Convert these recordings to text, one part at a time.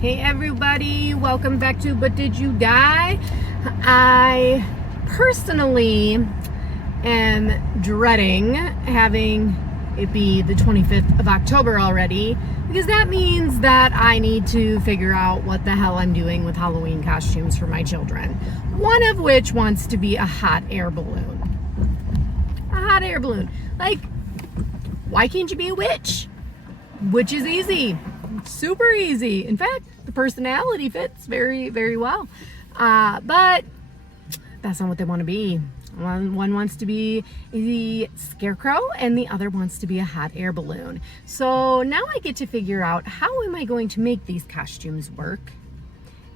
Hey everybody, welcome back to But Did You Die? I personally am dreading having it be the 25th of October already, because that means that I need to figure out what the hell I'm doing with Halloween costumes for my children. One of which wants to be a hot air balloon. A hot air balloon. Like, why can't you be a witch? Which is easy. Super easy. In fact, the personality fits very, very well. But that's not what they want to be. One wants to be the scarecrow and the other wants to be a hot air balloon. So now I get to figure out, how am I going to make these costumes work?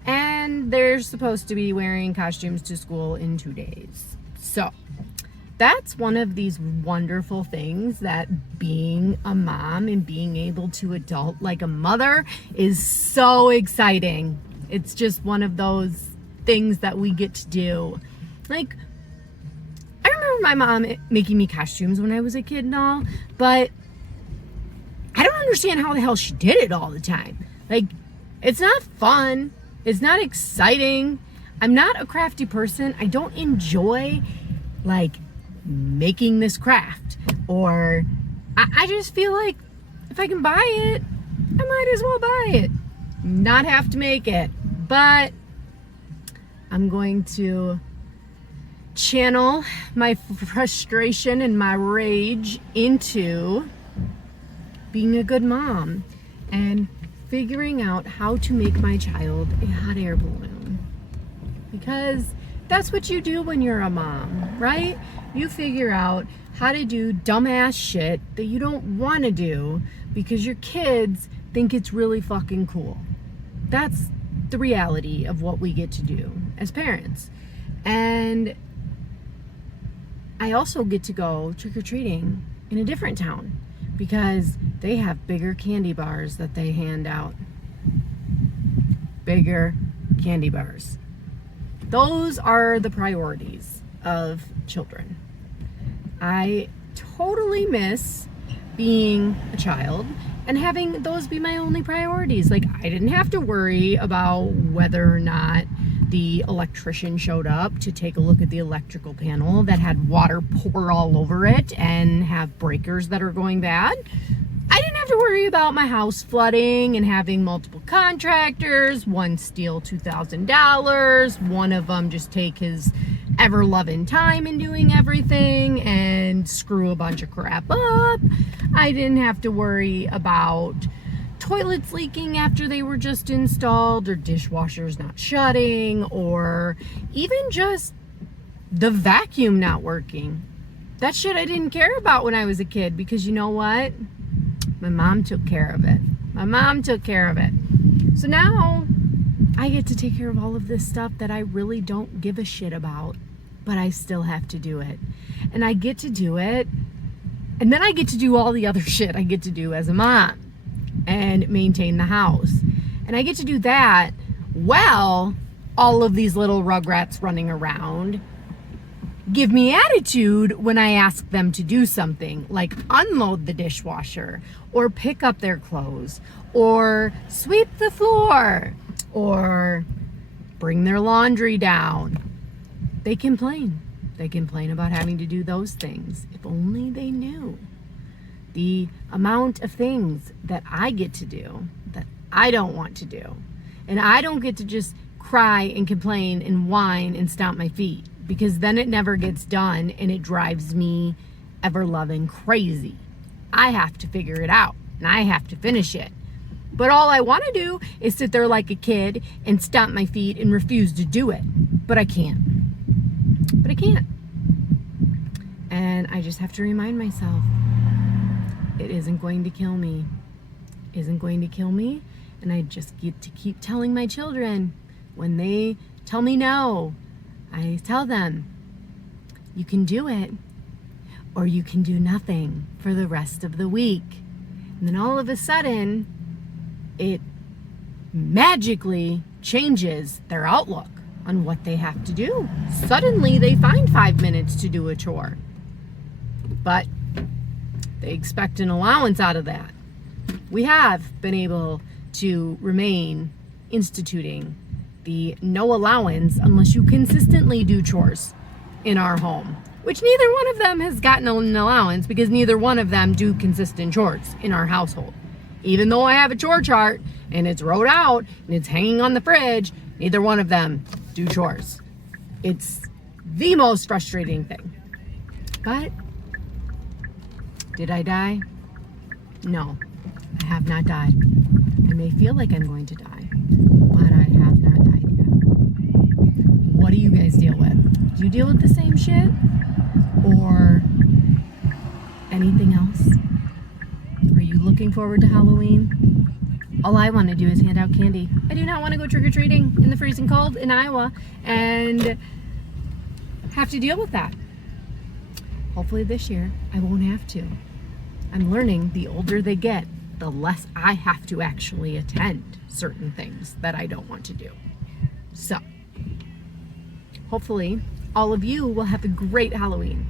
And they're supposed to be wearing costumes to school in 2 days. So that's one of these wonderful things that being a mom and being able to adult like a mother is so exciting. It's just one of those things that we get to do. Like, I remember my mom making me costumes when I was a kid and all, but I don't understand how the hell she did it all the time. Like, it's not fun. It's not exciting. I'm not a crafty person. I don't enjoy, like, making this craft, or I just feel like if I can buy it, I might as well buy it, not have to make it. But I'm going to channel my frustration and my rage into being a good mom and figuring out how to make my child a hot air balloon, because that's what you do when you're a mom, right? You figure out how to do dumbass shit that you don't want to do because your kids think it's really fucking cool. That's the reality of what we get to do as parents. And I also get to go trick-or-treating in a different town because they have bigger candy bars that they hand out. Bigger candy bars. Those are the priorities of children. I totally miss being a child and having those be my only priorities. Like, I didn't have to worry about whether or not the electrician showed up to take a look at the electrical panel that had water pour all over it and have breakers that are going bad. I didn't have to worry about my house flooding and having multiple contractors, one steal $2,000, one of them just take his ever-loving time in doing everything and screw a bunch of crap up. I didn't have to worry about toilets leaking after they were just installed, or dishwashers not shutting, or even just the vacuum not working. That shit I didn't care about when I was a kid, because you know what? My mom took care of it. My mom took care of it. So now I get to take care of all of this stuff that I really don't give a shit about, but I still have to do it. And I get to do it, and then I get to do all the other shit I get to do as a mom and maintain the house. And I get to do that while all of these little rugrats running around give me attitude when I ask them to do something, like unload the dishwasher, or pick up their clothes, or sweep the floor, or bring their laundry down. They complain. They complain about having to do those things. If only they knew the amount of things that I get to do that I don't want to do. And I don't get to just cry and complain and whine and stomp my feet, because then it never gets done and it drives me ever-loving crazy. I have to figure it out and I have to finish it. But all I want to do is sit there like a kid and stomp my feet and refuse to do it. But I can't. But I can't. And I just have to remind myself, it isn't going to kill me. It isn't going to kill me. And I just get to keep telling my children, when they tell me no, I tell them, you can do it, or you can do nothing for the rest of the week. And then all of a sudden, it magically changes their outlook on what they have to do. Suddenly, they find 5 minutes to do a chore. But they expect an allowance out of that. We have been able to remain instituting the no allowance unless you consistently do chores in our home, which neither one of them has gotten an allowance because neither one of them do consistent chores in our household. Even though I have a chore chart and it's wrote out and it's hanging on the fridge, neither one of them do chores. It's the most frustrating thing. But did I die? No, I have not died. I may feel like I'm going to die, but I have not died yet. What do you guys deal with? Do you deal with the same shit? Or anything else? Are you looking forward to Halloween? All I want to do is hand out candy. I do not want to go trick-or-treating in the freezing cold in Iowa and have to deal with that. Hopefully this year I won't have to. I'm learning the older they get, the less I have to actually attend certain things that I don't want to do. So, hopefully all of you will have a great Halloween.